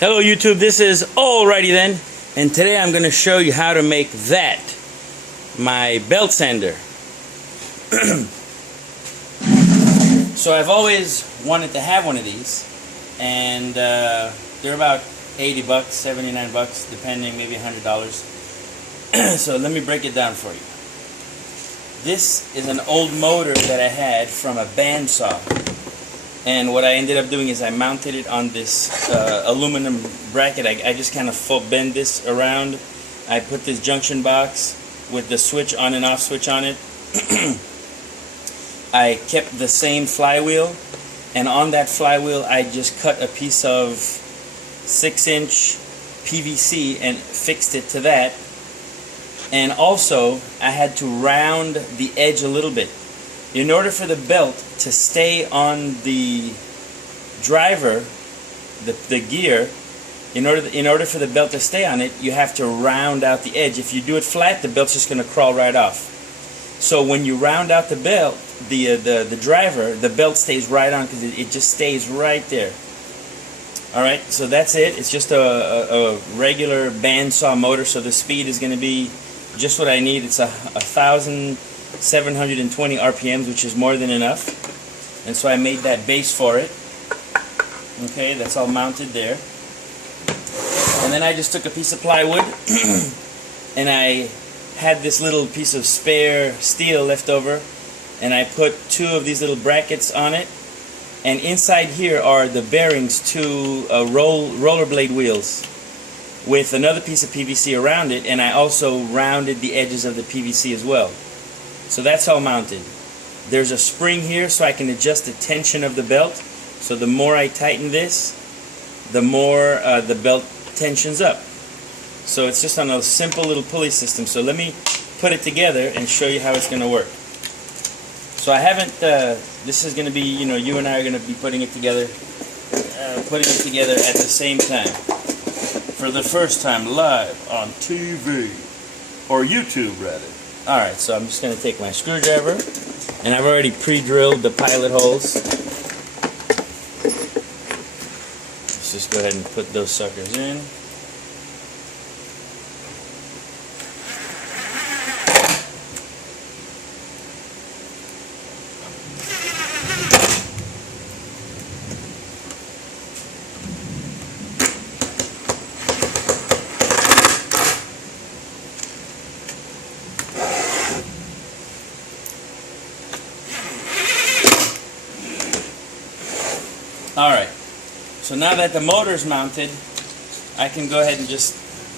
Hello YouTube, this is Alrighty Then, and today I'm going to show you how to make that, my belt sander. So I've always wanted to have one of these, and they're about 80 bucks, 79 bucks, depending, maybe $100. So let me break it down for you. This is an old motor that I had from a bandsaw. And what I ended up doing is I mounted it on this aluminum bracket. I just kind of bend this around. I put this junction box with the switch on and off switch on it. I kept the same flywheel, and on that flywheel I just cut a piece of 6-inch PVC and fixed it to that. And also I had to round the edge a little bit. In order for the belt to stay on the driver, the gear, in order for the belt to stay on it, you have to round out the edge. If you do it flat, the belt's just going to crawl right off. So when you round out the belt, the driver, the belt stays right on because it just stays right there. Alright, so that's it. It's just a regular bandsaw motor, so the speed is going to be just what I need. It's 1,720 RPMs, which is more than enough. And so I made that base for it. Okay, that's all mounted there. And then I just took a piece of plywood and I had this little piece of spare steel left over, and I put 2 of these little brackets on it, and inside here are the bearings to rollerblade wheels with another piece of PVC around it, and I also rounded the edges of the PVC as well. So that's all mounted. There's a spring here so I can adjust the tension of the belt. So the more I tighten this, the more the belt tensions up. So it's just on a simple little pulley system. So let me put it together and show you how it's going to work. So I haven't, this is going to be, you and I are going to be putting it together at the same time. For the first time live on TV, or YouTube rather. Alright, so I'm just going to take my screwdriver, and I've already pre-drilled the pilot holes. Let's just go ahead and put those suckers in. Alright, so now that the motor's mounted, I can go ahead and just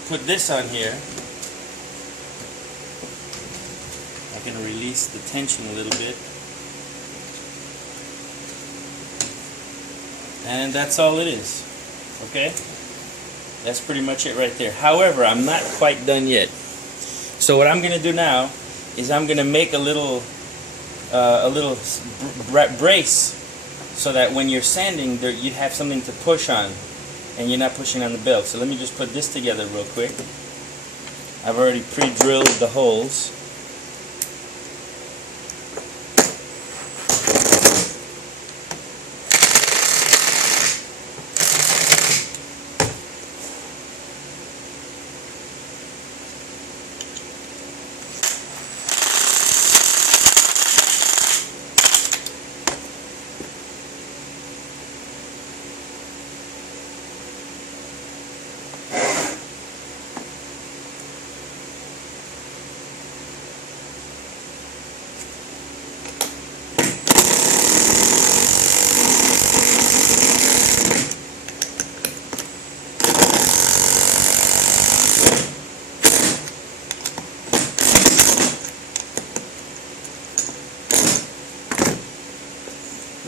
put this on here. I can release the tension a little bit. And that's all it is. Okay? That's pretty much it right there. However, I'm not quite done yet. So what I'm going to do now is I'm going to make a little brace, so that when you're sanding, you have something to push on, and you're not pushing on the belt. So let me just put this together real quick. I've already pre-drilled the holes.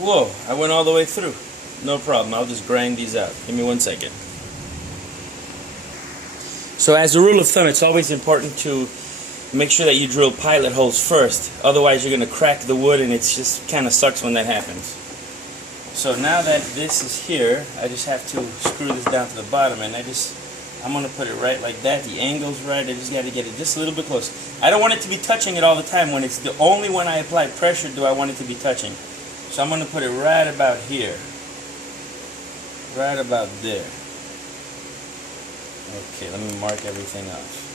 Whoa, I went all the way through. No problem, I'll just grind these out. Give me 1 second. So as a rule of thumb, it's always important to make sure that you drill pilot holes first. Otherwise you're going to crack the wood, and it just kind of sucks when that happens. So now that this is here, I just have to screw this down to the bottom, and I'm going to put it right like that. The angle's right. I just got to get it just a little bit close. I don't want it to be touching it all the time. Only when I apply pressure do I want it to be touching. So I'm going to put it right about here. Right about there. Okay, let me mark everything off.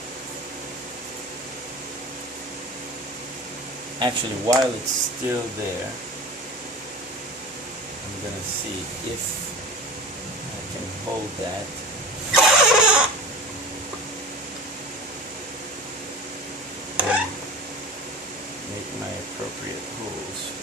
Actually, while it's still there, I'm gonna see if I can hold that. And make my appropriate holes.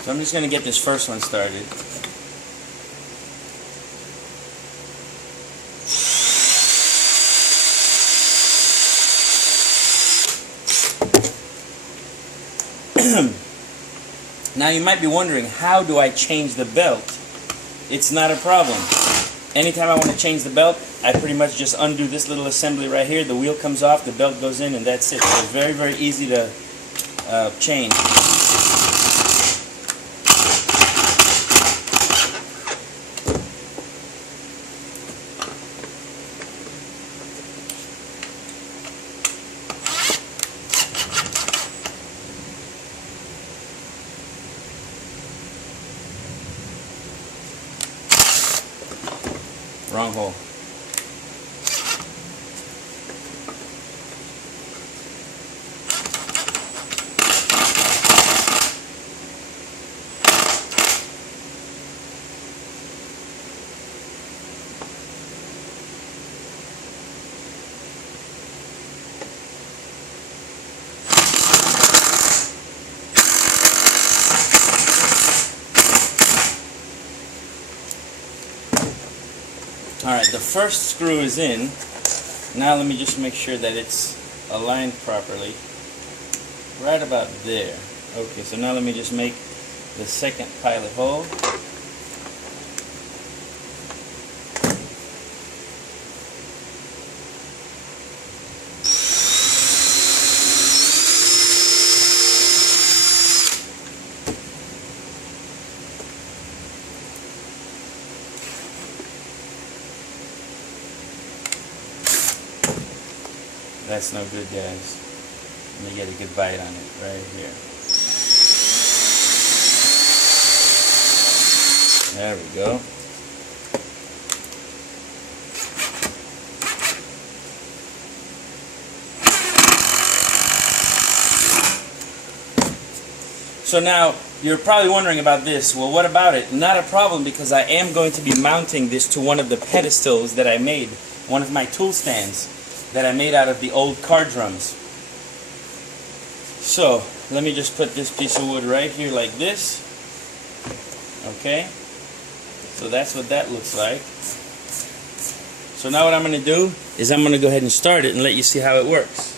So I'm just going to get this first one started. Now you might be wondering, how do I change the belt? It's not a problem. Anytime I want to change the belt, I pretty much just undo this little assembly right here. The wheel comes off, the belt goes in, and that's it. So it's very, very easy to change. Wrong hole. Alright, the first screw is in. Now let me just make sure that it's aligned properly. Right about there. Okay, so now let me just make the second pilot hole. That's no good, guys. Let me get a good bite on it right here. There we go. So now, you're probably wondering about this. Well, what about it? Not a problem, because I am going to be mounting this to one of the pedestals that I made, one of my tool stands that I made out of the old car drums. So, let me just put this piece of wood right here like this. Okay? So that's what that looks like. So now what I'm going to do is I'm going to go ahead and start it and let you see how it works.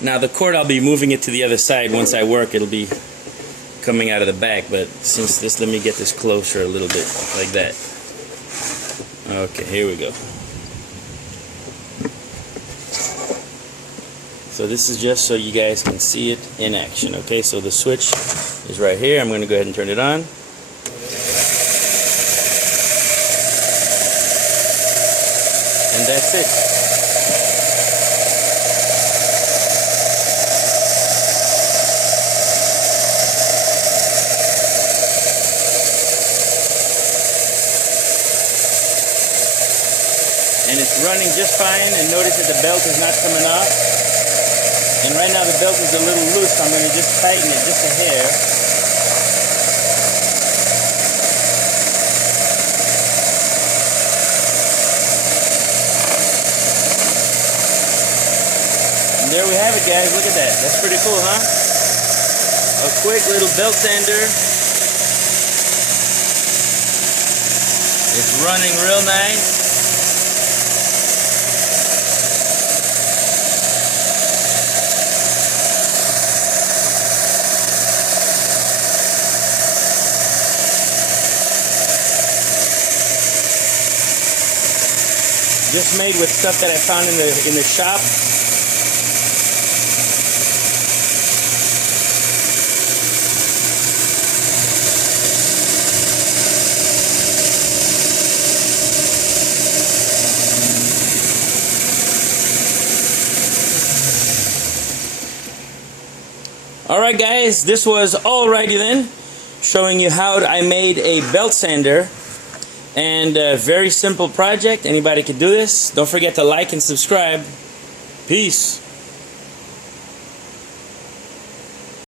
Now the cord, I'll be moving it to the other side. Once I work, it'll be coming out of the back, but since this, let me get this closer a little bit, like that. Okay, here we go. So this is just so you guys can see it in action, okay? So the switch is right here. I'm going to go ahead and turn it on. And that's it. And it's running just fine, and notice that the belt is not coming off. And right now the belt is a little loose, so I'm going to just tighten it just a hair. And there we have it, guys. Look at that. That's pretty cool, huh? A quick little belt sander. It's running real nice. Just made with stuff that I found in the shop. Alright guys, this was Alrighty Then, showing you how I made a belt sander. And a very simple project. Anybody could do this. Don't forget to like and subscribe. Peace.